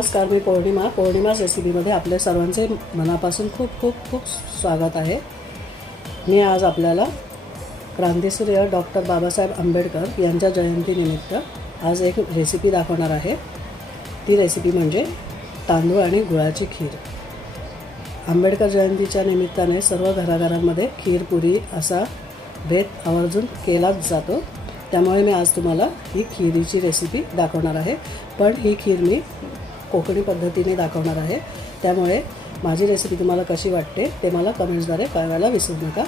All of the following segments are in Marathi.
नमस्कार मी पौर्णिमा. पौर्णिमाच रेसिपीमध्ये आपल्या सर्वांचे मनापासून खूप खूप खूप स्वागत आहे. मी आज आपल्याला क्रांतीसूर्य डॉक्टर बाबासाहेब आंबेडकर यांच्या जयंतीनिमित्त आज एक रेसिपी दाखवणार आहे. ती रेसिपी म्हणजे तांदूळ आणि गुळाची खीर. आंबेडकर जयंतीच्या निमित्ताने सर्व घराघरांमध्ये खीर पुरी असा भेद आवर्जून केलाच जातो. त्यामुळे मी आज तुम्हाला ही खिरीची रेसिपी दाखवणार आहे. पण ही खीर मी कोकणी पद्धतीने दाखवणार आहे. त्यामुळे माझी रेसिपी तुम्हाला कशी वाटते ते मला कमेंट्सद्वारे कळवायला विसरू नका.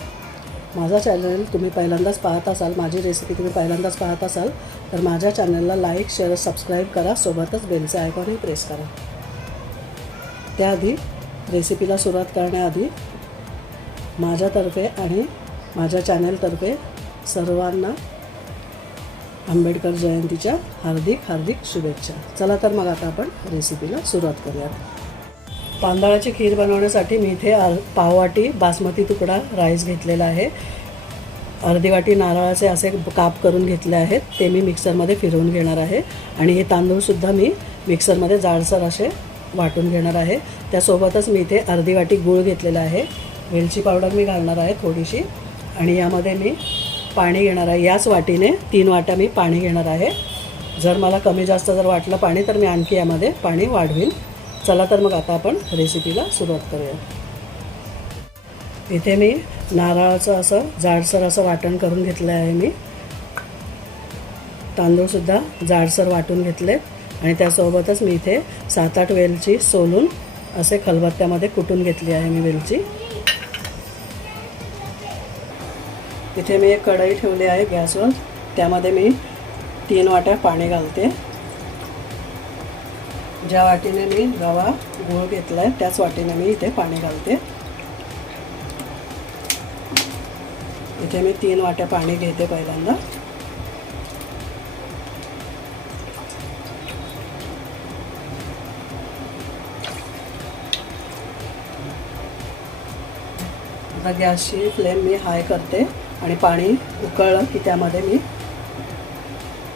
माझा चॅनल तुम्ही पहिल्यांदाच पाहत असाल माझी रेसिपी तुम्ही पहिल्यांदाच पाहत असाल तर माझ्या चॅनलला लाईक शेअर सबस्क्राईब करा. सोबतच बेलचे आयकॉनही प्रेस करा. त्याआधी रेसिपीला सुरुवात करण्याआधी माझ्यातर्फे आणि माझ्या चॅनलतर्फे सर्वांना आंबेडकर जयंतीच्या हार्दिक हार्दिक शुभेच्छा. चला तर मग आता आपण रेसिपीला सुरुवात करूयात. तांदळाची खीर बनवण्यासाठी मी इथे अर पाववाटी बासमती तुकडा राईस घेतलेला आहे. अर्धी वाटी नारळाचे असे काप करून घेतले आहेत. ते मी मिक्सरमध्ये फिरवून घेणार आहे. आणि हे तांदूळसुद्धा मी मिक्सरमध्ये जाडसर असे वाटून घेणार आहे. त्यासोबतच मी इथे अर्धी वाटी गूळ घेतलेला आहे. वेलची पावडर मी घालणार आहे थोडीशी. आणि यामध्ये मी पाणी घेणार आहे. याच वाटीने तीन वाट्या मी पाणी घेणार आहे. जर मला कमी जास्त जर वाटलं पाणी तर मी आणखी यामध्ये पाणी वाढवीन. चला तर मग आता आपण रेसिपीला सुरुवात करूया. इथे मी नारळाचं असं जाडसर असं वाटण करून घेतलं आहे मी. तांदूळसुद्धा जाडसर वाटून घेतले आणि त्यासोबतच मी इथे सात आठ वेलची सोलून असे खलबत्त्यामध्ये कुटून घेतली आहे मी वेलची. इथे मी एक कढई ठेवली आहे गॅसवर. त्यामध्ये मी तीन वाट्या पाणी घालते. ज्या वाटीने मी रवा गूळ घेतला आहे त्याच वाटीने मी इथे पाणी घालते. इथे मी तीन वाट्या पाणी घेते पहिल्यांदा. आता गॅसची फ्लेम मी हाय करते. आणि पाणी उकळलं की त्यामध्ये मी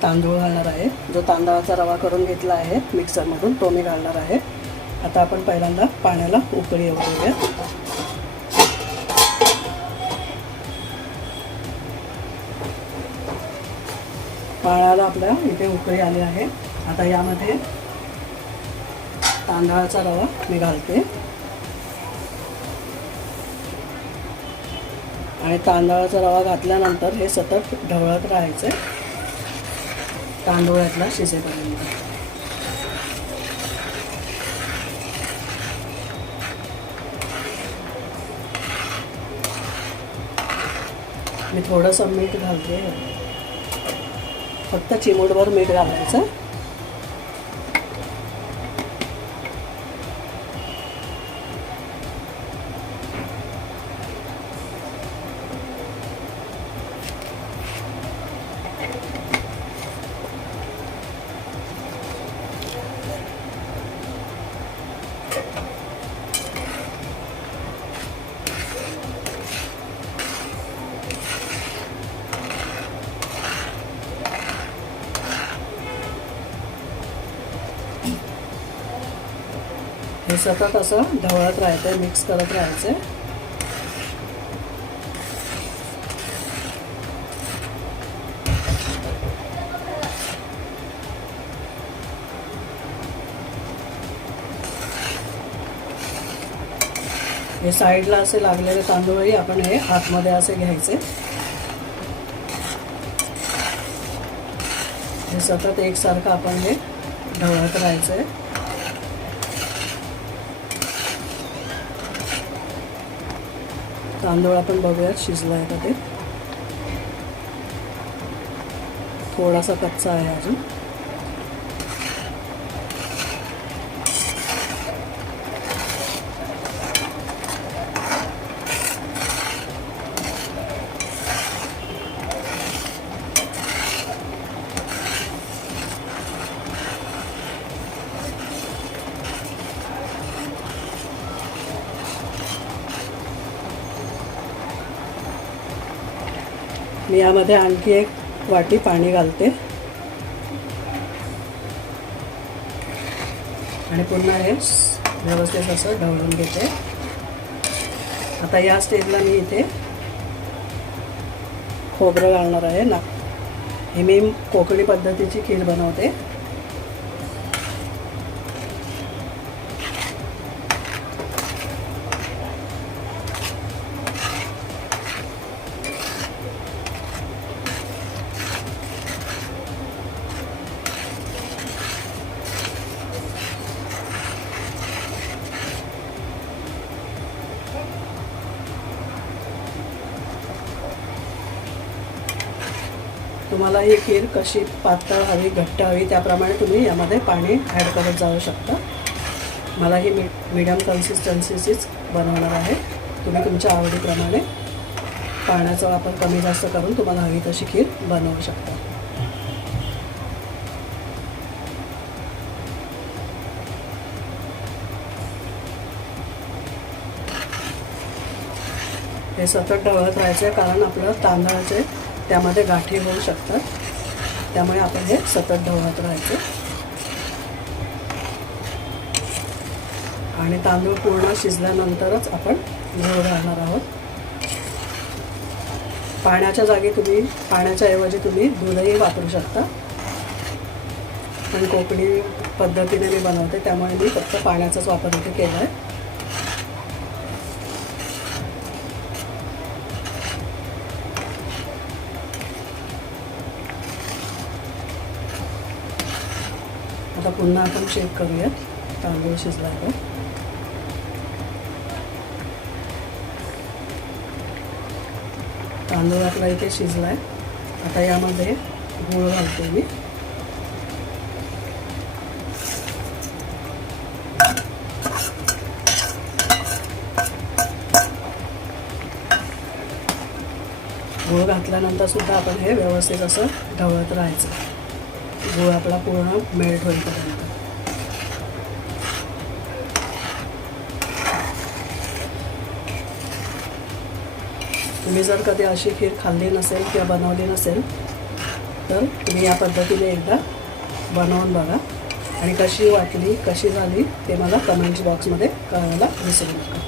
तांदूळ घालणार आहे. जो तांदळाचा रवा करून घेतला आहे मिक्सरमधून तो मी घालणार आहे. आता आपण पहिल्यांदा पाण्याला उकळी येऊ देऊया. पाण्याला आपल्या इथे उकळी आली आहे. आता यामध्ये तांदळाचा रवा मी घालते. आणि तांदळाचा रवा घातल्यानंतर हे सतत ढवळत राहायचं. तांदूळातला शिजेपर्यंत. मी थोडंसं मीठ घालते. फक्त चिमूटभर मीठ घालायचं. हे सतत असं ढवळत राहायचं आहे मिक्स करत राहायचं हे साईडला असे लागलेले तांदूळही आपण हे आतमध्ये असे घ्यायचे. हे सतत एकसारखं आपण हे ढवळत राहायचं आहे तांदूळ आपण बघूयात शिजला आहे का ते. थोडासा कच्चा आहे अजून. मी यामध्ये आणखी एक वाटी पाणी घालते. आणि पुन्हा हे व्यवस्थित असं ढवळून घेते. आता या स्टेजला मी इथे खोबरं घालणार आहे. ना हे मी कोकणी पद्धतीची खीर बनवते. तुम्हाला ही खीर कशी पातळ हवी घट्ट हवी त्याप्रमाणे तुम्ही यामध्ये पाणी ॲड करत जाऊ शकता. मला ही मी मीडियम कन्सिस्टन्सीचीच बनवणार आहे. तुम्ही तुमच्या आवडीप्रमाणे पाण्याचा वापर कमी जास्त करून तुम्हाला हवी तशी खीर बनवू शकता. हे सतत ढवळत राहायचं आहे कारण आपलं तांदळाचे त्यामध्ये गाठी होऊ शकतात. त्यामुळे आपण हे सतत ढवळत राहायचं. आणि तांदूळ पूर्ण शिजल्यानंतरच आपण गूळ घालणार आहोत. पाण्याच्या जागी तुम्ही पाण्याच्या ऐवजी तुम्ही दूधही वापरू शकता. पण कोकणी पद्धतीने मी बनवते त्यामुळे मी फक्त पाण्याचाच वापर इथे केला आहे आता पुन्हा आपण चेक करूयात. तांदूळ शिजला आहे का तांदूळ आपला इथे शिजला आहे आता यामध्ये गूळ घालते मी. गूळ घातल्यानंतर सुद्धा आपण हे व्यवस्थित असं ढवळत राहायचं. गूळ आपला पूर्ण मेल्ट होईपर्यंत. तुम्ही जर कधी अशी खीर खाल्ली नसेल किंवा बनवली नसेल तर तुम्ही या पद्धतीने एकदा बनवून बघा. आणि कशी वाटली कशी झाली ते मला कमेंट्स बॉक्समध्ये कळायला विसरू नका.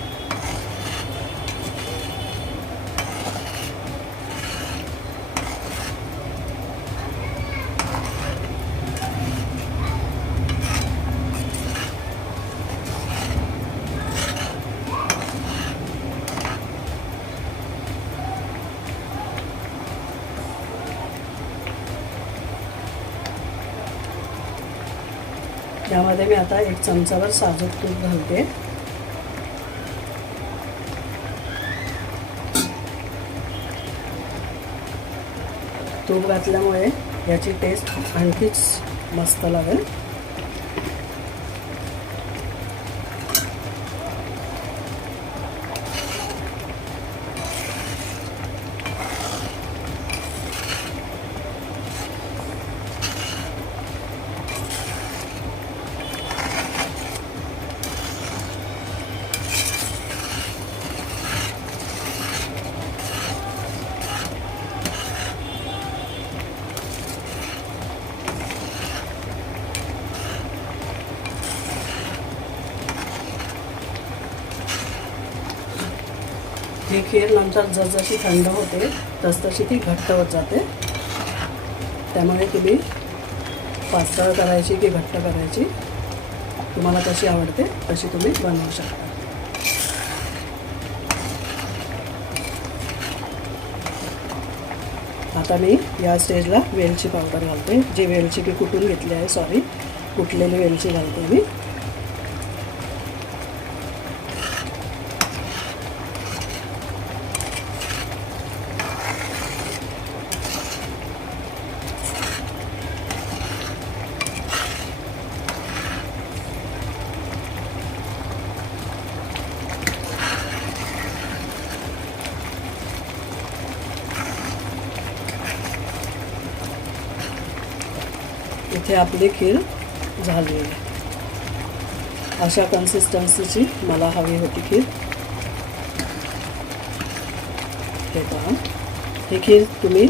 यामध्ये मी आता एक चमचावर साजूक तूप घालते. तूप घातल्यामुळे याची टेस्ट आणखीच मस्त लागेल. ही खीर नंतर जसजशी थंड होते तसतशी ती घट्ट होत जाते. त्यामुळे तुम्ही पातळ करायची की घट्ट करायची तुम्हाला कशी आवडते तशी तुम्ही बनवू शकता. आता मी या स्टेजला वेलची पावडर घालते जी वेलची मी कुटून घेतली आहे सॉरी कुटलेली वेलची घालते मी. इथे आपली खीर झाली आहे. अशा कन्सिस्टन्सीची मला हवी होती खीर. हे पहा. ही खीर तुम्ही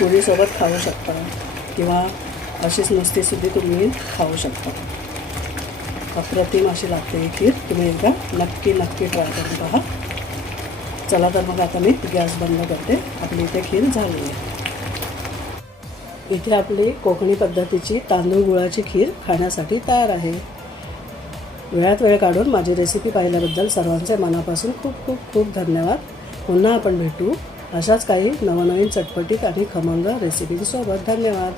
पुरीसोबत खाऊ शकता किंवा अशीच नुसतीसुद्धी तुम्ही खाऊ शकता. अप्रतिम अशी लागते ही खीर. तुम्ही एकदा नक्की नक्की ट्राय करून पहा. चला तर मग आता मी गॅस बंद करते. आपली इथे खीर झाली आहे. इथे आपली कोकणी पद्धतीची तांदूळ गुळाची खीर खाण्यासाठी तयार आहे. वेळात वेळ काढून माझी रेसिपी पाहिल्याबद्दल सर्वांचे मनापासून खूप खूप खूप धन्यवाद. पुन्हा आपण भेटू अशाच काही नवनवीन चटपटीत आणि खमंग रेसिपींसोबत धन्यवाद.